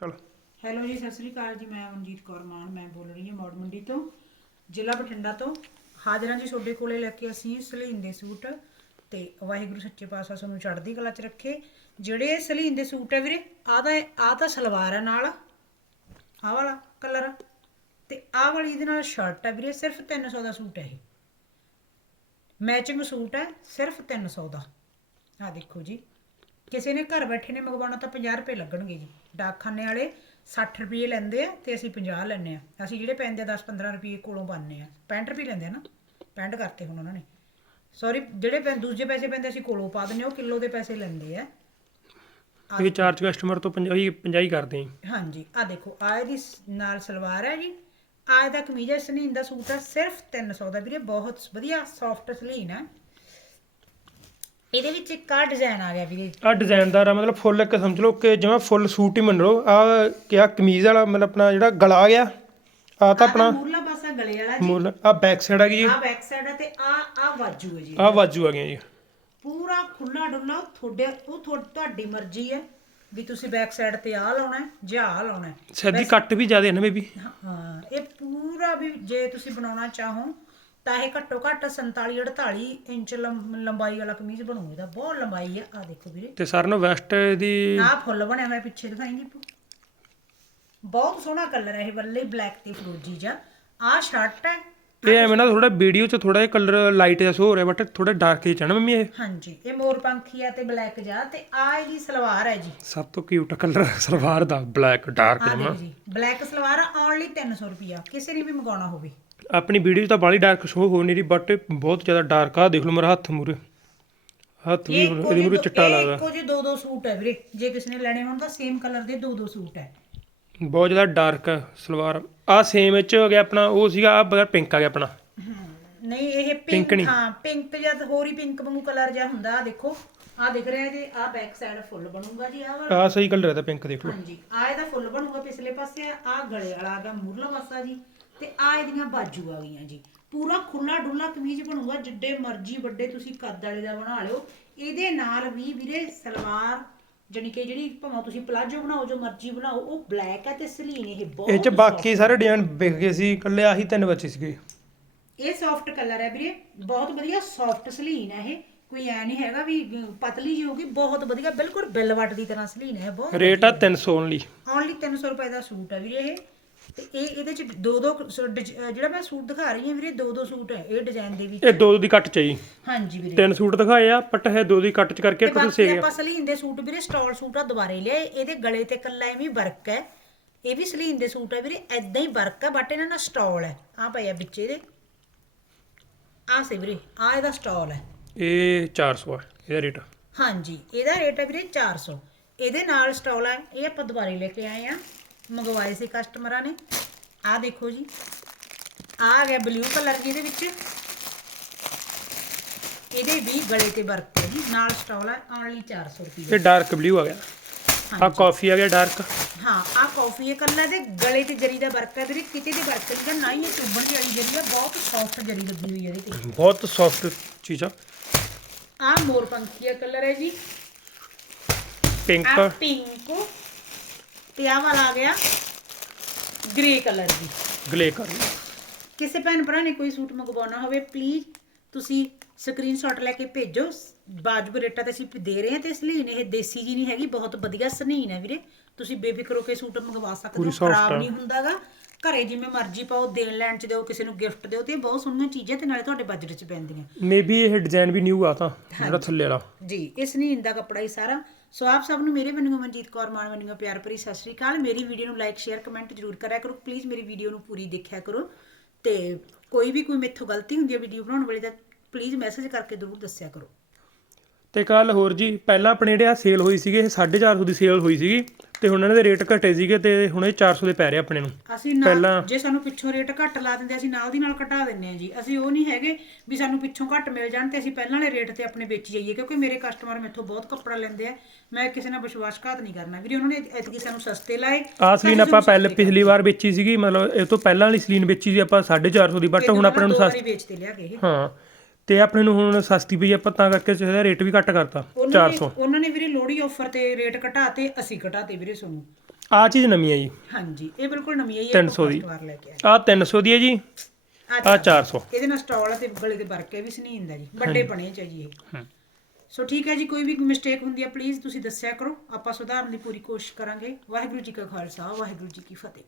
ਚਲ। ਹੈਲੋ ਜੀ, ਸਤਿ ਸ੍ਰੀ ਅਕਾਲ ਜੀ, ਮੈਂ ਮਨਜੀਤ ਕੌਰ ਮਾਨ, ਮੈਂ ਬੋਲ ਰਹੀ ਹਾਂ ਮੌੜ ਮੰਡੀ ਤੋਂ, ਜ਼ਿਲ੍ਹਾ ਬਠਿੰਡਾ ਤੋਂ। ਹਾਜ਼ਰਾਂ ਜੀ ਤੁਹਾਡੇ ਕੋਲੇ ਲੈ ਕੇ ਅਸੀਂ ਸਲੀਨ ਦੇ ਸੂਟ ਤੇ ਵਾਹਿਗੁਰੂ ਸੱਚੇ ਪਾਤਸ਼ਾਹ ਤੁਹਾਨੂੰ ਚੜ੍ਹਦੀ ਕਲਾ 'ਚ ਰੱਖੇ। ਜਿਹੜੇ ਸਲੀਨ ਦੇ ਸੂਟ ਹੈ ਵੀਰੇ, ਆਹ ਤਾਂ ਆਹ ਤਾਂ ਸਲਵਾਰ ਹੈ ਨਾਲ। ਆਹ ਵਾਲਾ ਕਲਰ ਤੇ ਆਹ ਵਾਲੀ ਇਹਦੇ ਨਾਲ ਸ਼ਰਟ ਹੈ ਵੀਰੇ, ਸਿਰਫ 300 ਦਾ ਸੂਟ ਹੈ ਇਹ। ਮੈਚਿੰਗ ਸੂਟ ਹੈ ਸਿਰਫ 300 ਦਾ। ਆਹ ਦੇਖੋ ਜੀ। ਕਿਸੇ ਨੇ ਘਰ ਬੈਠੇ ਨੇ ਮੰਗਵਾਉਣਾ ਤਾਂ 50 ਰੁਪਏ ਲੱਗਣਗੇ ਜੀ। ਡਾਕਖਾਨੇ ਵਾਲੇ 60 ਰੁਪਏ ਲੈਂਦੇ ਆ ਤੇ ਅਸੀਂ 50 ਲੈਂਦੇ ਆ। ਅਸੀਂ ਜਿਹੜੇ ਪੈਂਦੇ ਆ 10-15 ਰੁਪਏ ਕੋਲੋਂ ਪਾਉਂਦੇ ਆ। 65 ਰੁਪਏ ਲੈਂਦੇ ਆ ਨਾ। 65 ਕਰਤੇ ਹੁਣ ਉਹਨਾਂ ਨੇ। ਸੌਰੀ ਜਿਹੜੇ ਪੈ ਦੂਜੇ ਪੈਸੇ ਪੈਂਦੇ ਅਸੀਂ ਕੋਲੋਂ ਪਾ ਆ, ਉਹ ਕਿਲੋ ਦੇ ਪੈਸੇ ਲੈਂਦੇ ਆ। ਇਹ ਚਾਰਜ ਕਸਟਮਰ ਤੋਂ 50 ਹੀ 50 ਹੀ ਕਰਦੇ ਹਾਂ ਹਾਂਜੀ ਆ ਦੇਖੋ ਆ ਇਹਦੀ ਸ- ਨਾਲ ਸਲਵਾਰ ਹੈ ਜੀ। ਆ ਇਹਦਾ ਕਮੀਜ਼ ਹੈ ਸਲੀਨ ਦਾ ਸੂਟ ਹੈ ਸਿਰਫ 300 ਦਾ। ਵੀਰੇ ਬਹੁਤ ਵਧੀਆ ਸੌਫਟ ਸਲੀਨ ਹੈ। ਇਹਦੇ ਵਿੱਚ ਇੱਕ ਆ ਡਿਜ਼ਾਈਨ ਆ ਗਿਆ ਵੀਰੇ। ਆ ਡਿਜ਼ਾਈਨਦਾਰ ਆ ਮਤਲਬ ਫੁੱਲ ਇੱਕ ਸਮਝ ਲਓ ਕਿ ਜਿਵੇਂ ਫੁੱਲ ਸੂਟ ਹੀ ਮੰਨ ਲਓ ਆ ਕਿਆ ਕਮੀਜ਼ ਵਾਲਾ ਮਤਲਬ ਆਪਣਾ ਜਿਹੜਾ ਗਲਾ ਆ ਗਿਆ ਆ ਤਾਂ ਆਪਣਾ ਮੂਰਲਾ ਪਾਸਾ ਗਲੇ ਵਾਲਾ ਜੀ। ਮੁੱਲ ਆ ਬੈਕ ਸਾਈਡ ਆ ਗਈ ਜੀ। ਆ ਬੈਕ ਸਾਈਡ ਹੈ ਤੇ ਆ ਆ ਵਾਜੂ ਹੈ ਜੀ। ਆ ਬਾਜੂ ਆ ਗਈਆਂ ਜੀ। ਪੂਰਾ ਖੁੱਲਾ ਡੁੱਲਾ ਤੁਹਾਡੇ ਉਹ ਤੁਹਾ- ਤੁਹਾਡੀ ਮਰਜ਼ੀ ਹੈ ਵੀ ਤੁਸੀਂ ਬੈਕ ਸਾਈਡ ਤੇ ਆ ਲਾਉਣਾ ਹੈ ਜਾਂ ਆ ਲਾਉਣਾ ਹੈ। ਸਿੱਧੀ ਕੱਟ ਵੀ ਜ਼ਿਆਦਾ ਹੈ ਨਾ ਬੇਬੀ ਹਾਂ ਇਹ ਪੂਰਾ ਵੀ ਜੇ ਤੁਸੀਂ ਬਣਾਉਣਾ ਚਾਹੋ ਤਾਂ ਇਹ ਘੱਟੋ ਘੱਟ 47 48 ਇੰਚ ਲੰਬ- ਲੰਬਾਈ ਵਾਲਾ ਕਮੀਜ਼ ਬਣੂ ਇਹਦਾ ਬਹੁਤ ਲੰਬਾਈ ਆ ਆ ਦੇਖੋ ਵੀਰੇ। ਤੇ ਸਾਰਿਆਂ ਨੂੰ ਵੈਸਟ ਦੀ ਆ ਫੁੱਲ ਬਣਿਆ ਹੋਇਆ ਪਿੱਛੇ ਦਿਖਾਏਂਗੀ। ਬਹੁਤ ਸੋਹਣਾ ਕਲਰ ਹੈ ਇਹ ਬੱਲੇ ਬਲੈਕ ਤੇ ਫਰੋਜੀ ਜਾ ਆ ਸ਼ਰਟ ਹੈ ਇਹ ਐਵੇਂ ਨਾ ਥੋੜਾ ਵੀਡੀਓ 'ਚ ਥੋੜਾ ਜਿਹਾ ਕਲਰ ਲਾਈਟ ਜਿਹਾ ਸ਼ੋ ਹੋ ਰਿਹਾ ਬਟ ਥੋੜਾ ਡਾਰਕ ਜਿਹਾ ਚਣਾ ਮੰਮੀ ਇਹ। ਹਾਂਜੀ ਇਹ ਮੋਰ ਪੰਖੀ ਆ ਤੇ ਬਲੈਕ ਜਾ ਤੇ ਆ ਇਹਦੀ ਸਲਵਾਰ ਹੈ ਜੀ। ਸਭ ਤੋਂ ਕਿਊਟ ਕਲਰ ਸਲਵਾਰ ਦਾ ਬਲੈਕ ਡਾਰਕ ਆ ਜਮਾ। ਦੇਖੋ ਜੀ ਬਲੈਕ ਸਲਵਾਰ ਓਨਲੀ 300 ਰੁਪਿਆ ਕਿਸੇ ਨੇ ਵੀ ਮੰਗਾਉਣਾ ਹੋਵੇ। ਆਪਣੀ ਵੀਡੀਓ 'ਚ ਤਾਂ ਬਾਲੀ ਡਾਰਕ ਸ਼ੋ ਹੋ ਨਹੀਂ ਰਹੀ ਬਟ ਬਹੁਤ ਜ਼ਿਆਦਾ ਡਾਰਕ ਆ ਦੇਖ ਲਓ ਮੇਰਾ ਹੱਥ ਮੂਰੇ। ਹੱਥ ਵੀ ਹੁਣ ਇਹਦੇ ਮੂਰੇ ਦੋ- ਚਿੱਟਾ ਲੱਗਦਾ। ਇੱਕੋ ਜਿਹੇ ਦੋ ਦੋ ਸੂਟ ਹੈ ਵੀਰੇ ਜੇ ਕਿਸੇ ਨੇ ਲੈਣੇ ਹੋਣ ਤਾਂ ਸੇਮ ਕਲਰ ਦੇ ਦੋ ਦੋ ਸੂਟ ਹੈ। ਬਹੁਤ ਜ਼ਿਆਦਾ ਡਾਰਕ ਸਲਵਾਰ। ਆ ਸੇਮ ਵਿੱਚ ਹੋ ਗਿਆ ਆਪਣਾ ਉਹ ਸੀਗਾ ਆ ਪਿੰਕ ਆ ਗਿਆ ਆਪਣਾ। ਨਹੀਂ ਇਹ Pink ਪਿੰਕ ਨਹੀਂ। ਹਾਂ ਪਿੰਕ ਜਾਂ ਹੋਰ ਹੀ ਪਿੰਕ ਵਾਂਗੂ ਕਲਰ ਜਿਹਾ ਹੁੰਦਾ ਆ ਦੇਖੋ। ਆ ਦਿਖ ਰਿਹਾ ਜੀ ਆ ਬੈਕ ਸਾਈਡ ਫੁੱਲ ਬਣੂਗਾ ਜੀ ਆ ਵਾਲਾ। ਆ ਸਹੀ ਕਲਰ ਹੈ ਤਾਂ ਪਿੰਕ ਦੇਖ ਲਓ। ਹਾਂਜੀ ਆ ਇਹਦਾ ਫੁੱਲ ਬਣੂਗਾ ਪਿਛਲੇ ਪਾਸੇ ਆ ਗਲੇ ਵਾਲਾ ਆ ਗਿਆ ਮੂਰਲਾ ਪਾਸਾ ਜੀ। ਤੇ ਆ ਇਹਦੀਆਂ ਬਾਜੂ ਆ ਗਈਆਂ ਜੀ। ਪੂਰਾ ਖੁੱਲਾ ਡੁੱਲਾ ਕਮੀਜ਼ ਬਣੂਗਾ ਜਿੱਡੇ ਮਰਜ਼ੀ ਵੱਡੇ ਤੁਸੀਂ ਕੱਦ ਵਾਲੇ ਦਾ ਬਣਾ ਲਿਓ। ਇਹਦੇ ਨਾਲ ਵੀ ਵੀਰੇ ਸਲਵਾਰ ਜਾਣੀ ਕਿ ਜਿਹੜੀ ਭਾਵੇਂ ਤੁਸੀਂ ਪਲਾਜੋ ਬਣਾਓ ਜੋ ਮਰਜ਼ੀ ਬਣਾਓ ਉਹ ਬਲੈਕ ਹੈ ਤੇ ਸਲੀਨ ਇਹ ਬਹੁਤ ਇਹ ਚ ਬਾਕੀ ਸਾਰੇ ਡਿਜ਼ਾਈਨ ਵਿਕ ਗਏ ਸੀ ਇਕੱਲੇ ਆਹੀ ਤਿੰਨ ਬੱਚੇ ਸੀਗੇ। ਇਹ ਸੌਫਟ ਕਲਰ ਹੈ ਵੀਰੇ ਬਹੁਤ ਵਧੀਆ ਸੌਫਟ ਸਲੀਨ ਹੈ ਇਹ। ਕੋਈ ਐ ਨਹੀਂ ਹੈਗਾ ਵੀ ਪਤਲੀ ਜਿਹੀ ਹੋਗੀ ਬਹੁਤ ਵਧੀਆ ਬਿਲਕੁਲ ਬਿਲਵਟ ਦੀ ਤਰ੍ਹਾਂ ਸਲੀਨ ਹੈ ਬਹੁਤ ਰੇਟ ਆ 300 ਓਨਲੀ ਓਨਲੀ 300 ਰੁਪਏ ਦਾ ਸੂਟ ਹੈ ਵੀਰੇ ਇਹ। ਤੇ ਇਹ ਇਹਦੇ ਚ ਦੋ ਦੋ ਜਿਹੜਾ ਮੈਂ ਸੂਟ ਦਿਖਾ ਰਹੀ ਹਾਂ ਵੀਰੇ ਦੋ ਦੋ ਸੂਟ ਹੈ ਇਹ ਡਿਜ਼ਾਈਨ ਦੇ ਵਿੱਚ। ਇਹ ਦੋ ਦੀ ਕੱਟ ਚਾਹੀ ਹਾਂਜੀ ਵੀਰੇ। ਤਿੰਨ ਸੂਟ ਦਿਖਾਏ ਆ ਬਟ ਇਹ ਦੋ ਦੀ ਕੱਟ ਚ ਕਰਕੇ ਟੋਟਲ ਸੇ ਆਪਾਂ ਸਲੀਨ ਦੇ ਸੂਟ ਵੀਰੇ ਸਟਾਲ ਸੂਟ ਆ ਦੁਬਾਰੇ ਲਿਆ ਇਹਦੇ ਗਲੇ ਤੇ ਕੱਲਾ ਐਵੇਂ ਵਰਕ ਹੈ। ਇਹ ਵੀ ਸਲੀਨ ਦੇ ਸੂਟ ਹੈ ਵੀਰੇ ਐਦਾਂ ਹੀ ਵਰਕ ਹੈ ਬਟ ਇਹਨਾਂ ਦਾ ਸਟਾਲ ਹੈ। ਆ ਪਿਆ ਵਿੱਚ ਇਹਦੇ। ਆ ਸੇ ਵੀਰੇ ਆ ਇਹਦਾ ਸਟਾਲ ਹੈ। ਇਹ 400 ਆ ਇਹਦਾ ਰੇਟ। ਹਾਂਜੀ ਇਹਦਾ ਰੇਟ ਹੈ ਵੀਰੇ 400 ਇਹਦੇ ਨਾਲ ਸਟਾਲ ਹੈ ਇਹ ਆਪਾਂ ਦੁਬਾਰੇ ਲੈ ਕੇ ਆਏ ਆ। ਮੰਗਵਾਏ ਸੀ ਕਸਟਮਰਾਂ ਨੇ। ਆਹ ਦੇਖੋ ਜੀ। ਆਹ ਆ ਗਿਆ ਬਲੂ ਕਲਰ ਜੀ ਇਹਦੇ ਵਿੱਚ। ਇਹਦੇ ਵੀ ਗਲੇ ਤੇ ਵਰਕ ਹੈ ਜੀ। ਨਾਲ ਸਟਾਲ ਹੈ ਓਨਲੀ 400 ਰੁਪਏ ਇਹ ਡਾਰਕ ਬਲੂ ਆ ਗਿਆ। ਆ ਕਾਫੀ ਆ ਗਿਆ ਡਾਰਕ ਹਾਂ ਆਹ ਕਾਫੀ ਹੈ ਕੱਲਾ ਦੇ ਗਲੇ ਤੇ ਜਰੀ ਦਾ ਵਰਕ ਹੈ ਵੀਰੇ। ਕਿਤੇ ਦੇ ਵਰਕ ਨਹੀਂ ਗਾ, ਨਾ ਹੀ ਇਹ ਚੁੱਭਣ ਵਾਲੀ ਜਰੀ ਹੈ ਬਹੁਤ ਸੌਫਟ ਜਰੀ ਲੱਗੀ ਹੋਈ ਹੈ ਇਹਦੇ ਤੇ। ਬਹੁਤ ਸੌਫਟ ਚੀਜ਼ ਆ। ਆਹ ਮੋਰ ਪੰਖੀਆ ਕਲਰ ਹੈ ਜੀ। ਪਿੰਕ ਆ ਪਿੰਕ ਤੇ ਆਹ ਵਾਲਾ ਆ ਗਿਆ ਗ੍ਰੇ ਕਲਰ ਦੀ। ਗਲੇ ਕਰ ਕਿਸੇ ਭੈਣ ਭਰਾ ਨੇ ਕੋਈ ਸੂਟ ਮੰਗਵਾਉਣਾ ਹੋਵੇ ਪਲੀਜ਼ ਤੁਸੀਂ ਸਕਰੀਨਸ਼ਾਟ ਲੈ ਕੇ ਭੇਜੋ। ਬਾਜੂ ਰੇਟਾਂ ਤੇ ਅਸੀਂ ਦੇ ਰਹੇ ਹਾਂ ਤੇ ਸਲੀਨ ਇਹ ਦੇਸੀ ਜੀ ਨਹੀਂ ਹੈਗੀ ਬਹੁਤ ਵਧੀਆ ਸਨੀਨ ਹੈ ਵੀਰੇ। ਤੁਸੀਂ ਬੇਫਿਕਰ ਹੋ ਕੇ ਸੂਟ ਮੰਗਵਾ ਸਕਦੇ ਪੂਰੀ ਹੋ soft ਖਰਾਬ ਆ। ਨਹੀਂ ਹੁੰਦਾਗਾ। ਘਰੇ ਜਿਵੇਂ ਮਰਜ਼ੀ ਪਾਓ ਦੇਣ ਲੈਣ ਚ ਦਿਓ ਕਿਸੇ ਨੂੰ ਗਿਫਟ ਦਿਓ ਤੇ ਇਹ ਬਹੁਤ ਸੋਹਣੀਆਂ ਚੀਜ਼ਾਂ ਤੇ ਨਾਲੇ ਤੁਹਾਡੇ ਬਜਟ ਚ ਪੈਂਦੀਆਂ। ਮੇਬੀ ਇਹ ਡਿਜ਼ਾਈਨ ਵੀ ਨਿਊ ਆ ਤਾਂ ਜਿਹੜਾ ਥੱਲੇ ਵਾਲਾ। ਜੀ ਇਸ ਨੀਂਦ ਦਾ ਕੱਪੜਾ ਹੀ ਸਾਰਾ। ਸੋ ਆਪ ਸਭ ਨੂੰ ਮੇਰੇ ਵੱਲੋਂ ਮਨਜੀਤ ਕੌਰ ਮਾਨ ਵੱਲੋਂ ਪਿਆਰ ਭਰੀ ਸਤਿ ਸ਼੍ਰੀ ਅਕਾਲ। ਮੇਰੀ ਵੀਡੀਓ ਨੂੰ ਲਾਈਕ ਸ਼ੇਅਰ ਕਮੈਂਟ ਜ਼ਰੂਰ ਕਰਿਆ ਕਰੋ। ਪਲੀਜ਼ ਮੇਰੀ ਵੀਡੀਓ ਨੂੰ ਪੂਰੀ ਦੇਖਿਆ ਕਰੋ। ਤੇ ਕੋਈ ਵੀ ਕੋਈ ਮੇਥੋਂ ਗਲਤੀ ਹੁੰਦੀ ਹੈ ਵੀਡੀਓ ਬਣਾਉਣ ਵੇਲੇ ਤਾਂ ਪਲੀਜ਼ ਮੈਸੇਜ ਕਰਕੇ ਜ਼ਰੂਰ ਦੱਸਿਆ ਕਰੋ। ਤੇ ਕੱਲ ਹੋਰ ਜੀ, ਪਹਿਲਾਂ ਆਪਣੇ ਜਿਹੜੇ ਆ ਸੇਲ ਹੋਈ ਸੀਗੇ, ਇਹ 450 ਦੀ ਸੇਲ ਹੋਈ ਸੀਗੀ। ਤੇ ਹੁਣ ਇਹਨਾਂ ਦੇ ਰੇਟ ਘਟੇ ਸੀਗੇ ਤੇ ਹੁਣ ਇਹ 400 ਦੇ ਪੈ ਰਹੇ ਆਪਣੇ ਨੂੰ। ਅਸੀਂ ਪਹਿਲਾਂ- ਜੇ ਸਾਨੂੰ ਪਿੱਛੋਂ ਰੇਟ ਘੱਟ ਲਾ ਦਿੰਦੇ ਅਸੀਂ ਨਾਲ ਦੀ ਨਾਲ ਘਟਾ ਦਿੰਨੇ ਆ ਜੀ। ਅਸੀਂ ਉਹ ਨਹੀਂ ਹੈਗੇ ਵੀ ਸਾਨੂੰ ਪਿੱਛੋਂ ਘੱਟ ਮਿਲ ਜਾਣ ਤੇ ਅਸੀਂ ਪਹਿਲਾਂ ਵਾਲੇ ਰੇਟ ਤੇ ਆਪਣੇ ਵੇਚ ਜਾਈਏ ਕਿਉਂਕਿ ਮੇਰੇ ਕਸਟਮਰ ਮੇਥੋਂ ਬਹੁਤ ਕੱਪੜਾ ਲੈਂਦੇ ਆ। ਮੈਂ ਕਿਸੇ ਨਾਲ ਵਿਸ਼ਵਾਸਘਾਤ ਨਹੀਂ ਕਰਨਾ। ਵੀਰੇ ਉਹਨਾਂ ਨੇ ਐਤਕੀ ਸਾਨੂੰ ਸਸਤੇ ਲਾਏ। ਆ ਸਲੀਨ ਆਪਾਂ ਪਹਿਲੇ ਪਿਛਲੀ ਵਾਰ ਵੇਚੀ ਸੀਗੀ ਮਤਲਬ ਇਹ ਤੋਂ ਪਹਿਲਾਂ ਵਾਲੀ ਸਲੀਨ ਵੇਚੀ ਸੀ ਆਪਾਂ 450 ਦੀ ਬਟ ਹੁਣ ਆਪਣੇ ਨੂੰ ਸਸਤੀ ਵੇਚਤੇ ਲਿਆ ਕੇ ਇਹ। ਹਾਂ। ਤੇ ਆਪਣੇ ਨੂੰ ਹੁਣ ਸਸਤੀ ਪਈ ਆਪਾਂ ਤਾਂ ਕਰਕੇ ਇਹਦਾ ਰੇਟ ਵੀ ਘੱਟ ਕਰਤਾ ਉਹਨਾਂ ਨੇ 400 ਉਹਨਾਂ ਨੇ ਵੀਰੇ ਲੋਹੜੀ ਆਫਰ ਤੇ ਰੇਟ ਘਟਾਤੇ ਅਸੀਂ ਘਟਾਤੇ ਵੀਰੇ ਸਾਨੂੰ। ਆ ਚੀਜ਼ ਨਵੀਂ ਹੈ ਜੀ। ਹਾਂਜੀ ਇਹ ਬਿਲਕੁਲ ਨਵੀਂ ਹੈ ਜੀ 300 ਦੀ। ਵਾਰ ਲੈ ਕੇ ਆਏ। ਆ 300 ਦੀ ਹੈ ਜੀ ਆ 400 ਇਹਦੇ ਨਾਲ ਸਟਾਲ ਤੇ ਗਲੇ ਦੇ ਵਰਕੇ ਵੀ ਸਨੀਨ ਦਾ ਜੀ ਵੱਡੇ ਬਣੇ ਚ ਹੈ ਜੀ ਇਹ। ਹਮ। ਸੋ ਠੀਕ ਹੈ ਜੀ ਕੋਈ ਵੀ ਮਿਸਟੇਕ ਹੁੰਦੀ ਹੈ ਪਲੀਜ਼ ਤੁਸੀਂ ਦੱਸਿਆ ਕਰੋ। ਆਪਾਂ ਸੁਧਾਰਨ ਦੀ ਪੂਰੀ ਕੋਸ਼ਿਸ਼ ਕਰਾਂਗੇ। ਵਾਹਿਗੁਰੂ ਜੀ ਕਾ ਖਾਲਸਾ ਵਾਹਿਗੁਰੂ ਜੀ ਕੀ ਫਤਿਹ।